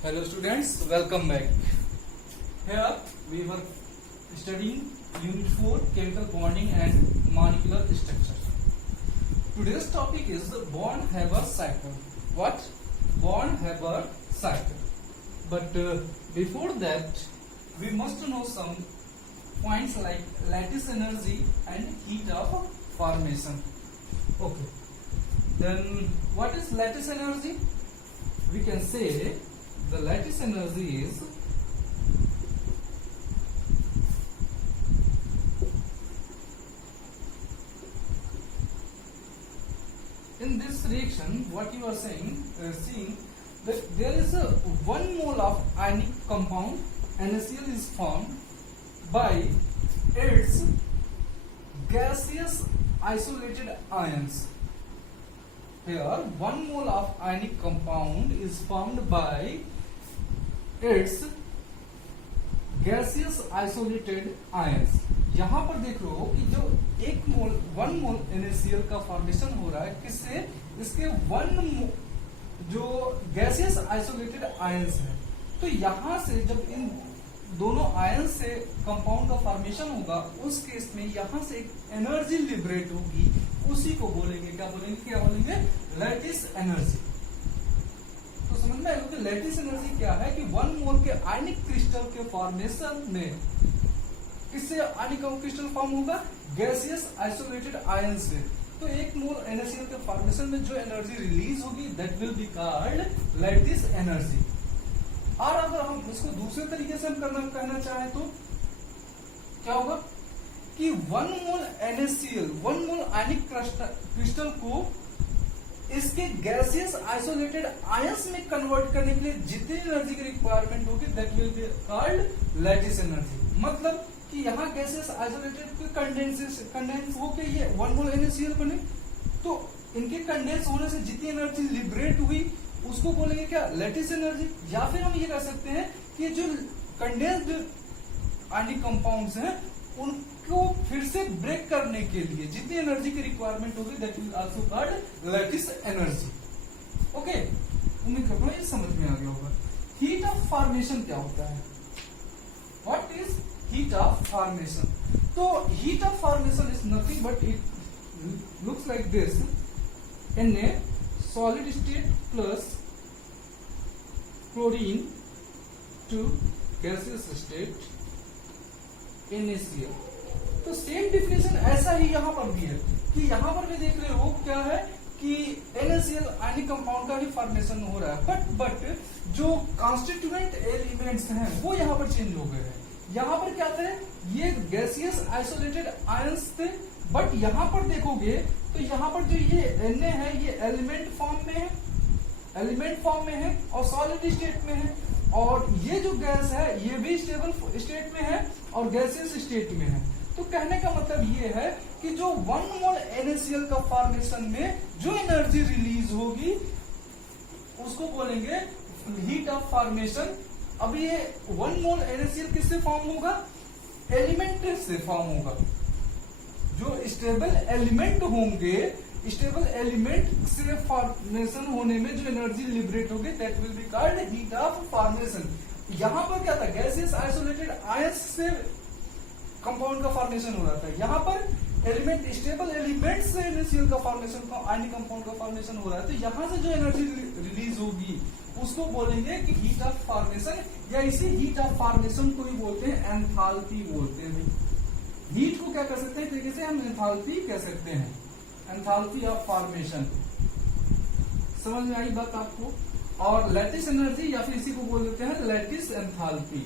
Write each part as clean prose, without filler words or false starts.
Hello students, welcome back. Here we were studying Unit 4 Chemical Bonding and Molecular Structure. Today's topic is Born-Haber cycle. What? Born-Haber cycle. But before that, we must know some points like lattice energy and heat of formation. Okay. Then what is lattice energy? We can say the lattice energy is in this reaction. What you are seeing that there is a 1 mole of ionic compound NaCl is formed by its gaseous isolated ions. Here 1 mole of ionic compound is formed by its gaseous isolated ions. यहाँ पर देख रहे हो कि जो 1 मोल NaCl का formation हो रहा है किससे? इसके 1 जो गैसियस आइसोलेटेड आयंस है। तो यहाँ से जब इन दोनों आयंस से कंपाउंड का फॉर्मेशन होगा उस केस में यहाँ से एक एनर्जी लिबरेट होगी, उसी को बोलेंगे क्या बोलेंगे? Lattice energy. तो समझ में आएगा कि लैटिस एनर्जी क्या है कि 1 मोल के आयनिक क्रिस्टल के फॉर्मेशन में किससे आयनिक क्रिस्टल फॉर्म होगा? गैसियस आइसोलेटेड आयन से। तो 1 मोल NaCl के फॉर्मेशन में जो एनर्जी रिलीज होगी that will be called lattice energy. और अगर हम इसको दूसरे तरीके से हम कहना चाहें तो क्या होगा कि 1 मोल NaCl 1 मोल आयनिक क्रिस्टल को इसके गैसियस आइसोलेटेड आयंस में कन्वर्ट करने के लिए जितनी एनर्जी की रिक्वायरमेंट होगी that will be called lattice energy. मतलब कि यहाँ गैसेस आइसोलेटेड कंडेंस होके ये 1 मोल NaCl बने, तो इनके कंडेंस होने से जितनी एनर्जी लिबरेट हुई उसको बोलेंगे क्या? Lattice energy. या फिर हम ये कह सकते हैं कि जो कंडेंस्ड आयनिक कंपाउंड्स हैं उनको फिर से ब्रेक करने के लिए जितनी एनर्जी की रिक्वायरमेंट होगी that will also called lattice energy. Okay, उम्मीद करता हूं ये समझ में आ गया होगा। हीट ऑफ फॉर्मेशन क्या होता है? What is heat of formation? तो heat of formation is nothing but it looks like this. Na solid state plus chlorine to gaseous state NaCl। तो सेम डिफिनेशन ऐसा ही यहां पर भी है कि यहां पर भी देख रहे हो क्या है कि NaCl आयनिक कंपाउंड का ही फॉर्मेशन हो रहा है, बट जो कॉन्स्टिट्यूएंट एलिमेंट्स हैं वो यहां पर चेंज हो गए हैं। यहां पर क्या थे? ये गैसियस आइसोलेटेड आयंस थे, बट यहां पर देखोगे तो यहां पर जो ये Na है ये एलिमेंट फॉर्म में है और सॉलिड स्टेट में है, और ये जो गैस है ये भी स्टेबल स्टेट में है और गैसियस स्टेट में है। तो कहने का मतलब ये है कि जो 1 मोल NaCl का फॉर्मेशन में जो एनर्जी रिलीज होगी उसको बोलेंगे हीट ऑफ फॉर्मेशन। अब ये 1 मोल NaCl किससे फॉर्म होगा? एलिमेंट से फॉर्म होगा। जो स्टेबल एलिमेंट होंगे, स्टेबल एलिमेंट से फॉर्मेशन होने में जो एनर्जी लिबरेट होगी that will be called heat of formation. यहां पर क्या था? गैसियस आइसोलेटेड आयंस से कंपाउंड का फॉर्मेशन हो रहा था। यहां पर एलिमेंट स्टेबल एलिमेंट से NaCl का फॉर्मेशन, आयनिक कंपाउंड का फॉर्मेशन हो रहा है। तो यहां से जो एनर्जी रिलीज होगी उसको बोलेंगे कि हीट ऑफ फॉर्मेशन, या इसी हीट ऑफ फॉर्मेशन को ही बोलते हैं एंथैल्पी बोलते हैं। हीट को क्या कर सकते हैं तरीके से? हम एंथैल्पी कह सकते हैं, एंथैल्पी ऑफ फॉर्मेशन। समझ में आई बात आपको? और लैटिस एनर्जी या फिर इसी को बोल देते हैं लैटिस एंथैल्पी।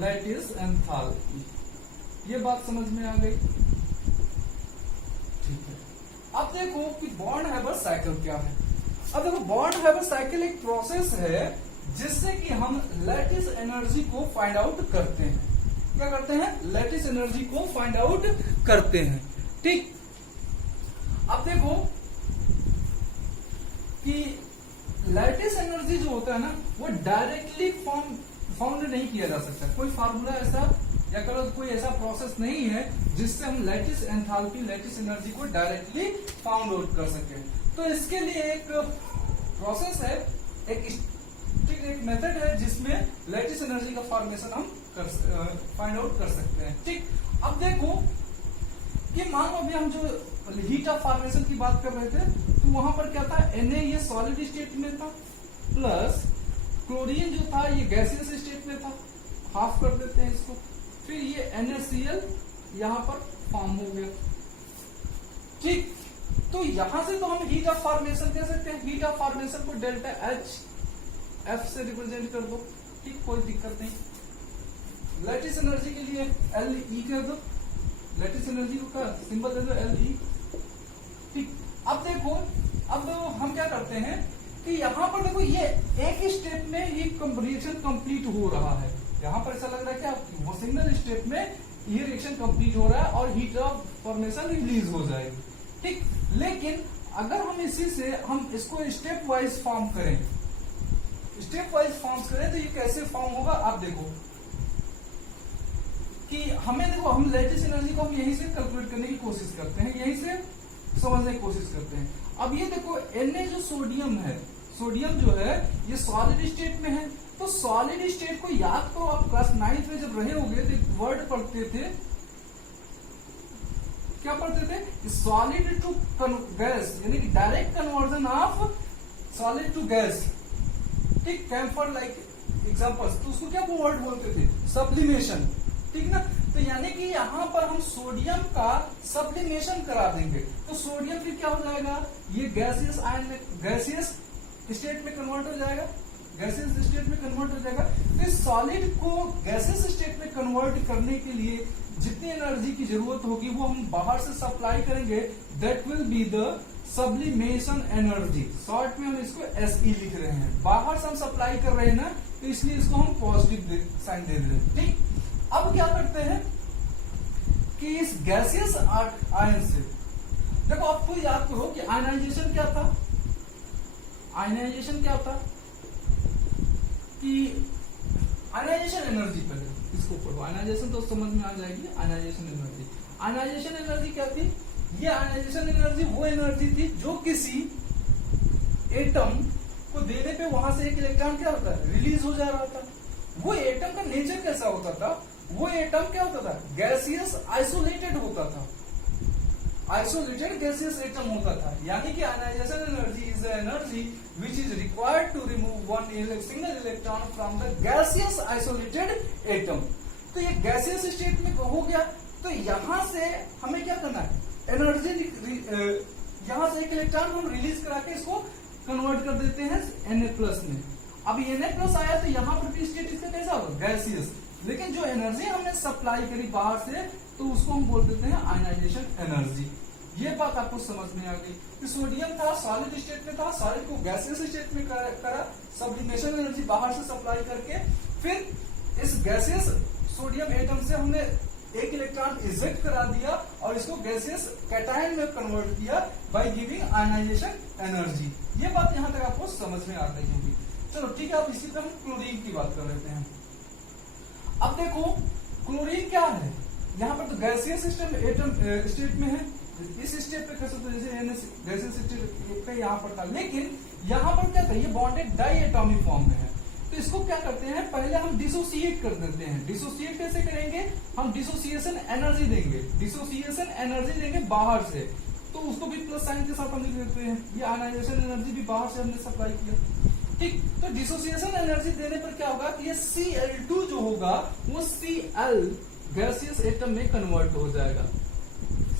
लैटिस एंथैल्पी, ये बात समझ में आ गई? ठीक है। अब देखो कि बॉर्न-हैबर साइकिल क्या है। अब देखो बॉर्न-हैबर साइकिल एक प्रोसेस है जिससे कि हम लैटिस एनर्जी को फाइंड आउट करते हैं। क्या करते हैं? लैटिस एनर्जी को फाइंड आउट करते हैं। ठीक। अब देखो कि लैटिस एनर्जी जो होता है ना वो डायरेक्टली फाउंड नहीं किया जा सकता। कोई फार्मूला ऐसा या करो कोई ऐसा प्रोसेस नहीं है जिससे हम लैटिस एंथैल्पी, लैटिस एनर्जी को डायरेक्टली फाउंड आउट कर सके। तो इसके लिए एक प्रोसेस है, एक एक मेथड है जिसमें लैटिस एनर्जी का फॉर्मेशन हम फाइंड आउट कर सकते हैं। ठीक, अब देखो कि मान लो अभी हम जो हीट ऑफ फॉर्मेशन की बात कर रहे थे, तो वहां पर क्या था, Na ये सॉलिड स्टेट में था, प्लस क्लोरीन जो था ये गैसियस स्टेट में था, हाफ कर देते हैं इसको, फिर ये NaCl यहां पर फॉर्म हो गया। ठीक, तो यहां से तो हम हीट ऑफ फॉर्मेशन कह सकते हैं, हीट ऑफ फॉर्मेशन को डेल्टा H F से रिप्रेजेंट कर दो। ठीक, कोई दिक्कत नहीं। लैटिस एनर्जी के लिए Le कर दो, लैटिस एनर्जी का सिंबल दे दो Le। ठीक, अब देखो, अब हम क्या करते हैं कि यहां पर देखो ये एक ही स्टेप में ये रिएक्शन कंप्लीट हो रहा है। यहां पर ऐसा लग रहा है क्या वो सिंगल स्टेप में ये रिएक्शन कंप्लीट हो रहा है और हीट ऑफ फॉर्मेशन रिलीज हो जाएगी। ठीक, लेकिन अगर हम इसी से हम इसको स्टेप वाइज फॉर्म करें, स्टेप वाइज फॉर्म करें, तो ये कैसे फॉर्म होगा आप देखो कि हमें देखो हम लैटिस एनर्जी को हम यहीं से कैलकुलेट करने की कोशिश करते हैं, यहीं से समझने की कोशिश करते हैं। अब ये देखो Na जो सोडियम है, सोडियम जो है ये सॉलिड स्टेट में है, तो सॉलिड स्टेट को याद करो आप क्लास 9th में जब रहे होंगे तो एक वर्ड पढ़ते थे, क्या पढ़ते थे, सॉलिड टू गैस, यानी कि direct conversion of solid to gas. ठीक, कैम्फर लाइक एग्जांपल्स, तो उसको क्या वर्ड बोलते थे, सब्लिमेशन। ठीक ना, तो यानी कि यहां पर हम सोडियम का सब्लिमेशन करा देंगे, तो सोडियम फिर क्या हो जाएगा, ये गैसियस आयन गैसियस स्टेट में कन्वर्ट हो जाएगा, गैसियस स्टेट में कन्वर्ट हो जाएगा। फिर सॉलिड को गैसियस स्टेट में कन्वर्ट करने के लिए जितनी एनर्जी की जरूरत होगी वो हम बाहर से सप्लाई करेंगे, that will be the sublimation energy. Short में हम इसको SE लिख रहे हैं, बाहर से हम सप्लाई कर रहे हैं ना, तो इसलिए इसको हम पॉजिटिव साइन दे रहे हैं। ठीक, अब क्या करते हैं कि इस गैसियस आयन से देखो, आपको याद करो कि आयनाइजेशन क्या था, आयनाइजेशन क्या था कि आयनाइजेशन एनर्जी, पहले इसको पढ़ो, आयनाइजेशन तो समझ में आ जाएगी। आयनाइजेशन एनर्जी, आयनाइजेशन एनर्जी क्या थी, ये आयनाइजेशन एनर्जी वो एनर्जी थी जो किसी एटम को देने पे वहां से एक इलेक्ट्रॉन क्या होता है, रिलीज हो जा रहा था। वो एटम का नेचर कैसा होता था, वो एटम क्या होता था, गैसियस आइसोलेटेड होता था, आइसोलेटेड गैसियस एटम होता था। यानी कि ionization energy is the energy which is required to remove one single electron from the gaseous isolated atom. तो ये गैसियस स्टेट में हो गया, तो यहां से हमें क्या करना है, एनर्जी यहां से एक इलेक्ट्रॉन हम रिलीज करा के इसको कन्वर्ट कर देते हैं Na+ में। अब Na+ आया तो यहां पर भी स्टेट इसका कैसा होगा, गैसियस। लेकिन जो एनर्जी हमने सप्लाई करी बाहर से, तो उसको हम बोल देते हैं आयनाइजेशन एनर्जी। ये बात आपको समझ में आ गई कि सोडियम था सॉलिड स्टेट में था, सॉलिड को गैसियस स्टेट में करा, सब्लिमेशन एनर्जी बाहर से सप्लाई करके, फिर इस गैसियस सोडियम एटम से हमने एक इलेक्ट्रॉन इजेक्ट करा दिया और इसको गैसियस कैटायन में कन्वर्ट किया बाय गिविंग आयनाइजेशन एनर्जी। ये बात यहां तक आपको समझ में आ गई होगी। चलो ठीक है, अब इसी पे हम क्लोरीन की बात कर लेते हैं। अब देखो क्लोरीन क्या है, यहाँ पर तो गैसियस सिस्टम एटम स्टेट में है, इस स्टेट पे कर सकते जैसे गैसियस स्टेट पे यहाँ पर था, लेकिन यहाँ पर क्या था, ये बॉन्डेड डाई एटॉमिक फॉर्म में है। तो इसको क्या करते हैं, पहले हम डिसोसिएट कर देते हैं। डिसोसिएट कैसे करेंगे, हम डिसोसिएशन एनर्जी देंगे, डिसोसिएशन एनर्जी देंगे बाहर से, तो उसको भी प्लस साइन के साथ हम लिख देते हैं। ये आयनाइजेशन एनर्जी भी बाहर से हमने सप्लाई किया। ठीक, तो डिसोसिएशन एनर्जी देने पर क्या होगा कि ये Cl2 जो होगा वो Cl गैसियस एटम में कन्वर्ट हो जाएगा।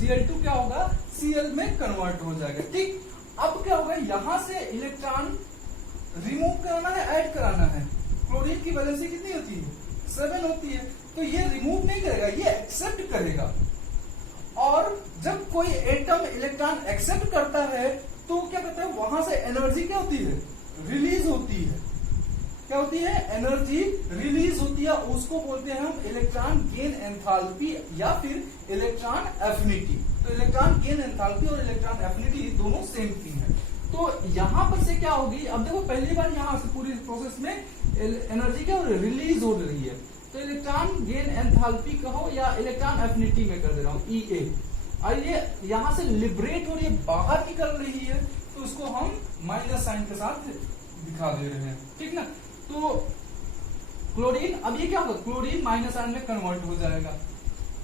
Cl2 क्या होगा, Cl में कन्वर्ट हो जाएगा। ठीक, अब क्या होगा, यहां से इलेक्ट्रॉन रिमूव कराना है, ऐड कराना है। क्लोरीन की वैलेंसी कितनी होती है, 7 होती है, तो ये रिमूव नहीं करेगा, ये एक्सेप्ट करेगा। और जब कोई एटम इलेक्ट्रॉन एक्सेप्ट करता है तो क्या कहते हैं, वहां से एनर्जी क्या होती है, रिलीज होती है। क्या होती है, एनर्जी रिलीज होती है, उसको बोलते हैं हम इलेक्ट्रॉन गेन एंथैल्पी या फिर इलेक्ट्रॉन एफिनिटी। तो इलेक्ट्रॉन गेन एंथैल्पी और इलेक्ट्रॉन एफिनिटी दोनों सेम थिंग है। तो यहां पर से क्या होगी, अब देखो पहली बार यहां से पूरी प्रोसेस में एनर्जी क्या रिलीज हो रही है, तो इलेक्ट्रॉन गेन एंथैल्पी कहो या इलेक्ट्रॉन एफिनिटी में कर दे रहा हूं EA, और ये यहां से लिबरेट हो रही है, बाहर निकल रही है, तो उसको हम माइनस साइन के साथ दिखा दे रहे हैं। ठीक ना, तो क्लोरीन, अब ये क्या होगा, क्लोरीन माइनस आयन में कन्वर्ट हो जाएगा।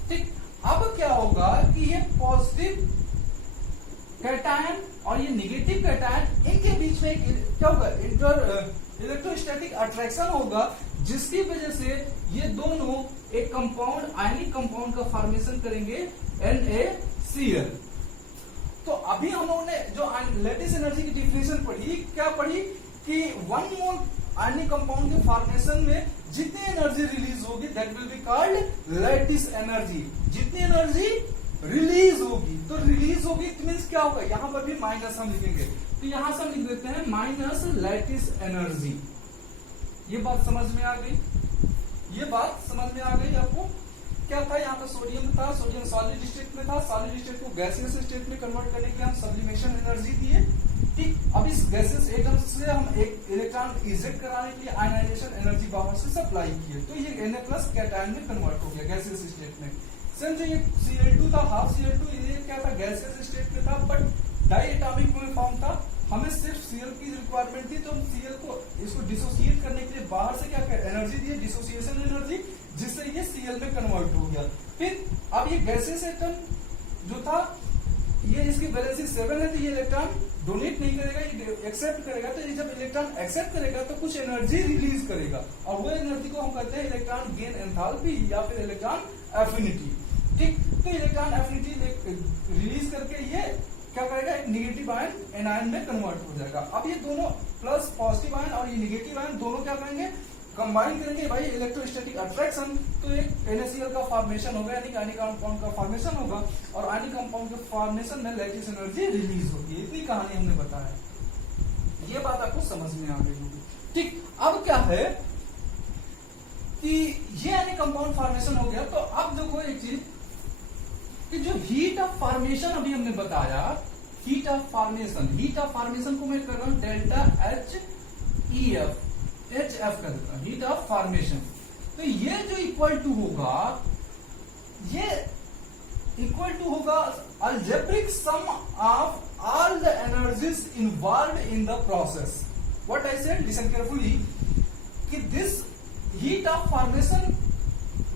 ठीक, अब क्या होगा कि ये पॉजिटिव कैटायन और ये निगेटिव कैटायन, इनके बीच में क्या होगा, इलेक्ट्रोस्टैटिक अट्रैक्शन होगा, जिसकी वजह से ये दोनों एक कंपाउंड, आयनिक कंपाउंड का फॉर्मेशन करेंगे NaCl। तो अभी हम लोगों ने जो लैटिस एनर्जी की डिफिनेशन पढ़ी, क्या पढ़ी कि 1 मोल आयनिक कंपाउंड के फॉर्मेशन में जितनी एनर्जी रिलीज होगी that will be called lattice energy. जितनी एनर्जी रिलीज होगी, तो रिलीज होगी इट मींस क्या होगा, यहां पर भी माइनस हम लिखेंगे, तो यहां से हम लिख देते हैं माइनस लैटिस एनर्जी। ये बात समझ में आ गई, ये बात समझ में आ गई आपको। क्या था यहाँ पर, सोडियम था, सोडियम सॉलिड स्टेट में था, सॉलिड स्टेट को गैसियस स्टेट में कन्वर्ट करने के लिए हम सब्लिमेशन एनर्जी दिए। ठीक, अब इस गैसियस एटम से हम एक इलेक्ट्रॉन इजेक्ट कराने के लिए आयनाइजेशन एनर्जी बाहर से सप्लाई किए, तो ये Na प्लस कैटायन में कन्वर्ट हो गया गैसियस स्टेट में। सेम जो ये Cl2 था, हाफ Cl2, ये क्या था, गैसियस स्टेट में था बट डाई एटॉमिक में फॉर्म था। हमें सिर्फ Cl की रिक्वायरमेंट थी, तो हम Cl को इसको डिसोसिएट करने के लिए बाहर से क्या एनर्जी दी, डिसोसिएशन एनर्जी, जिससे ये Cl में कन्वर्ट हो गया। फिर अब ये गैसियस एटम जो था, ये इसकी वैलेंसी 7 है, तो ये इलेक्ट्रॉन डोनेट नहीं करेगा, ये एक्सेप्ट करेगा। तो ये जब इलेक्ट्रॉन एक्सेप्ट करेगा तो कुछ एनर्जी रिलीज करेगा, और वो एनर्जी को हम कहते हैं इलेक्ट्रॉन गेन एंथैल्पी या फिर इलेक्ट्रॉन एफिनिटी। ठीक, तो इलेक्ट्रॉन एफिनिटी रिलीज करके ये क्या करेगा, एक निगेटिव आयन एनायन में कन्वर्ट हो जाएगा। अब ये दोनों प्लस पॉजिटिव आयन और ये निगेटिव आयन दोनों क्या करेंगे, कंबाइन करेंगे भाई, इलेक्ट्रोस्टैटिक अट्रैक्शन, तो एक NaCl का फॉर्मेशन होगा, यानी आयनिक कंपाउंड का फॉर्मेशन होगा, और आयनिक कंपाउंड के फॉर्मेशन में लैटिस एनर्जी रिलीज होगी। इतनी कहानी हमने बताया, ये बात आपको समझ में आ गई होगी। ठीक, अब क्या है कि ये आयनिक कंपाउंड फॉर्मेशन हो गया, तो अब देखो एक चीज कि जो हीट ऑफ फॉर्मेशन अभी हमने बताया, हीट ऑफ फॉर्मेशन को मैं कर रहा हूं डेल्टा HF कर देता हूं, हीट ऑफ फॉर्मेशन। तो ये जो इक्वल टू होगा, ये इक्वल टू होगा algebraic sum of all the energies involve in the process. What I said, listen carefully, कि this heat of formation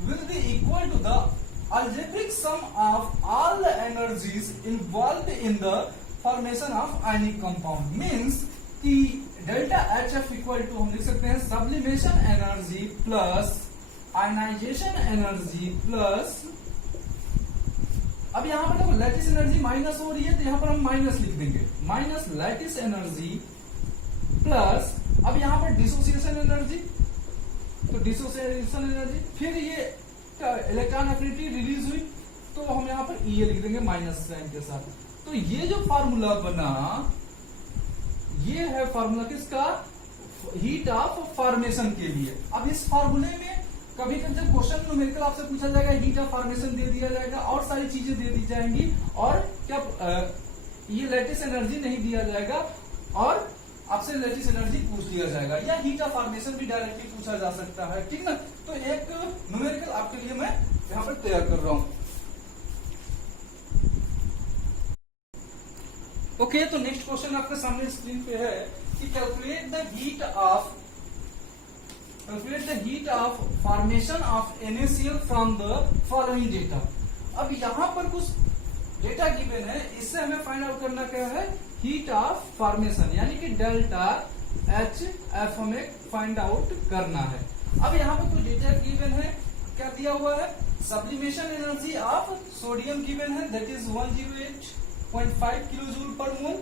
will be equal to the algebraic sum of all the energies involved in the formation of ionic compound। means कि delta HF equal to हम लिख सकते हैं sublimation energy plus ionization energy plus, अब यहां पर देखो lattice energy minus हो रही है, तो यहां पर हम माइनस लिख देंगे, माइनस लैटिस एनर्जी प्लस, अब यहां पर डिसोसिएशन एनर्जी, तो डिसोसिएशन एनर्जी, फिर ये इलेक्ट्रॉन एफिनिटी रिलीज हुई, तो हम यहाँ पर ये लिख देंगे माइनस साइन के साथ। तो ये जो फार्मूला बना, ये है फार्मूला किसका, हीट ऑफ फॉर्मेशन के लिए। अब इस फार्मूले में कभी कभी जब क्वेश्चन न्यूमेरिकल आपसे पूछा जाएगा, हीट ऑफ फॉर्मेशन दे दिया जाएगा और सारी चीजें दे दी जाएंगी, और क्या ये लैटिस एनर्जी नहीं दिया जाएगा, और आपसे लैटिस एनर्जी पूछ लिया जाएगा, या हीट ऑफ फॉर्मेशन भी डायरेक्टली पूछा जा सकता है। ठीक ना, तो एक न्यूमेरिकल आपके लिए मैं यहां पर तैयार कर रहा हूं। ओके, तो नेक्स्ट क्वेश्चन आपके सामने स्क्रीन पे है कि calculate the heat of formation of NaCl from the following data. अब यहां पर कुछ डेटा गिवन है, इससे हमें फाइंड आउट करना क्या है, हीट ऑफ फॉर्मेशन, यानी कि डेल्टा HF हमें फाइंड आउट करना है। अब यहाँ पर कुछ डेटा गिवन है, क्या दिया हुआ है, sublimation energy of sodium given है, that is 108.5 kilo joule per mole.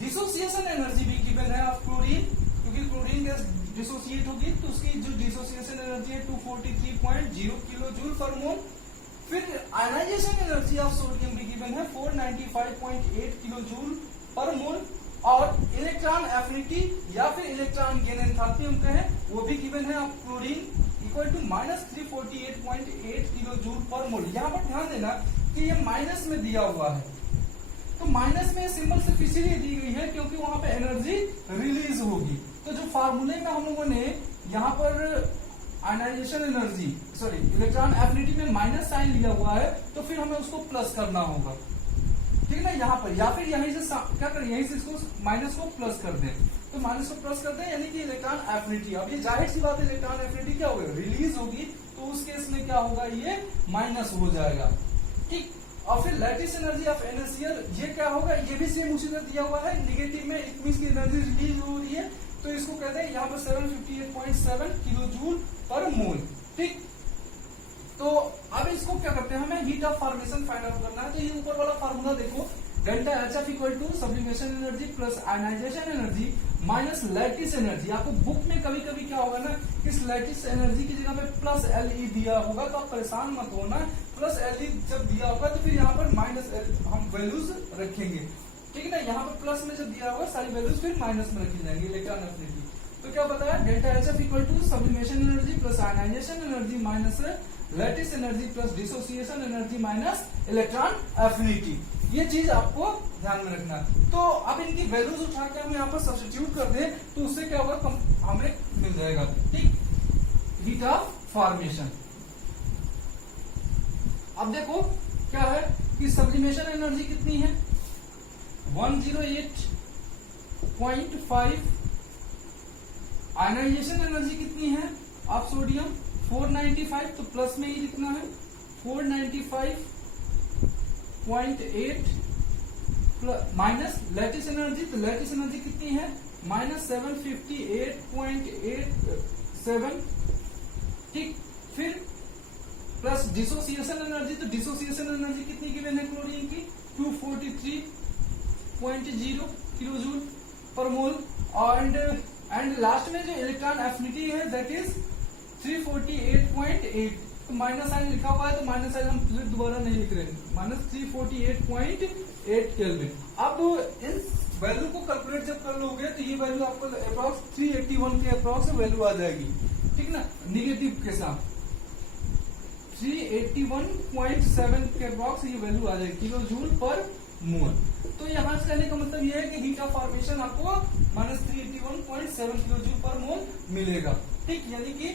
Dissociation energy भी गिवन है ऑफ क्लोरीन, क्योंकि क्लोरीन गैस डिसोसिएट होगी, तो उसकी जो डिसोसिएशन एनर्जी है 243.0 किलो जूल पर मोल। फिर आयनाइजेशन एनर्जी ऑफ सोडियम भी गिवन है 495.8 किलो जूल पर मोल, और इलेक्ट्रॉन एफिनिटी या फिर इलेक्ट्रॉन गेन एंथैल्पी हम कहें, वो भी गिवन है of chlorine equal to -348.8 kilo joule per mole. यहाँ पर ध्यान देना कि ये माइनस में दिया हुआ है, तो माइनस में सिंबल सिर्फ इसीलिए दी गई है क्योंकि वहां पे एनर्जी रिलीज होगी। तो जो फार्मूले में हम लोगों ने यहाँ पर ionization energy sorry electron affinity में माइनस साइन लिया हुआ है, तो फिर हमें उसको प्लस करना होगा, ठीक है ना, यहाँ पर, या फिर यहीं से क्या करें, यहीं से इसको माइनस को प्लस कर दें। तो तो माइनस को प्लस करते हैं, यानी कि इलेक्ट्रॉन एफिनिटी। अब ये जाहिर सी बात है, इलेक्ट्रॉन एफिनिटी क्या होगा, रिलीज होगी, तो उस केस में क्या होगा, ये माइनस हो जाएगा। ठीक, और फिर लैटिस एनर्जी ऑफ NaCl, ये क्या होगा, ये भी सेम उसी तरह दिया हुआ है, निगेटिव में, इट मींस की एनर्जी रिलीज हो रही है, तो इसको कहते हैं यहाँ पर 758.7 किलो जूल पर मोल। ठीक, तो अब इसको क्या करते हैं, हमें heat of formation find out करना है। तो ये ऊपर वाला फार्मूला देखो, delta HF equal to sublimation energy plus ionization energy minus lattice energy. आपको बुक में कभी कभी क्या होगा ना, इस लैटिस एनर्जी की जगह पे प्लस LE दिया होगा, तो आप परेशान मत होना। प्लस LE जब दिया होगा तो फिर यहाँ पर माइनस हम वैल्यूज रखेंगे, ठीक है ना। यहाँ पर प्लस में जब दिया होगा सारी वैल्यूज फिर माइनस में रखी जाएंगी इलेक्ट्रॉन एफिनिटी। तो क्या बताया, delta HF equal to sublimation energy plus ionization energy minus lattice energy plus dissociation energy minus electron affinity. ये चीज आपको ध्यान में रखना। तो अब इनकी वैल्यूज उठा के हम यहाँ पर सब्स्टिट्यूट कर दें, तो उससे क्या होगा, हमें मिल जाएगा। ठीक, हीट ऑफ फॉर्मेशन। अब देखो क्या है कि सब्लिमेशन एनर्जी कितनी है, 108.5। आयनाइजेशन एनर्जी कितनी है ऑफ सोडियम, 495, तो प्लस में ही लिखना है, 495.8 माइनस लैटिस एनर्जी, तो लैटिस एनर्जी कितनी है, माइनस 758.87। ठीक, फिर प्लस डिसोसिएशन एनर्जी, तो डिसोसिएशन एनर्जी कितनी गिवन है क्लोरीन की, 243.0 kilo joule per mole. And last में जो इलेक्ट्रॉन एफिनिटी है दैट इज 348.8। तो माइनस साइन लिखा हुआ है, तो माइनस साइन हम फिर दोबारा नहीं लिख रहे हैं, माइनस 348.8 केल्विन। अब इस वैल्यू को कैलकुलेट जब कर लोगे तो ये वैल्यू आपको अप्रॉक्स 381 के अप्रॉक्स वैल्यू आ जाएगी, ठीक ना, निगेटिव के साथ 381.7 के अप्रॉक्स ये वैल्यू आ जाएगी किलो जूल पर मोल। तो यहाँ से कहने का मतलब ये है कि हीट ऑफ फॉर्मेशन आपको माइनस 381.7 किलो जूल पर मोल मिलेगा। ठीक, यानी कि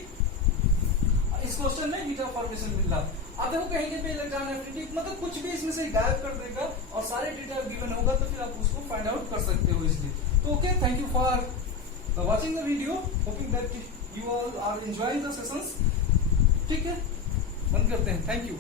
इस क्वेश्चन में हीट ऑफ फॉर्मेशन मिल रहा। अब देखो कहीं पे इलेक्ट्रॉन एफिनिटी, मतलब कुछ भी इसमें से गायब कर देगा और सारे डेटा गिवन होगा, तो फिर आप उसको फाइंड आउट कर सकते हो इसलिए। तो okay, thank you for watching the video, hoping that you all are enjoying the sessions. ठीक है, बंद करते हैं, थैंक यू।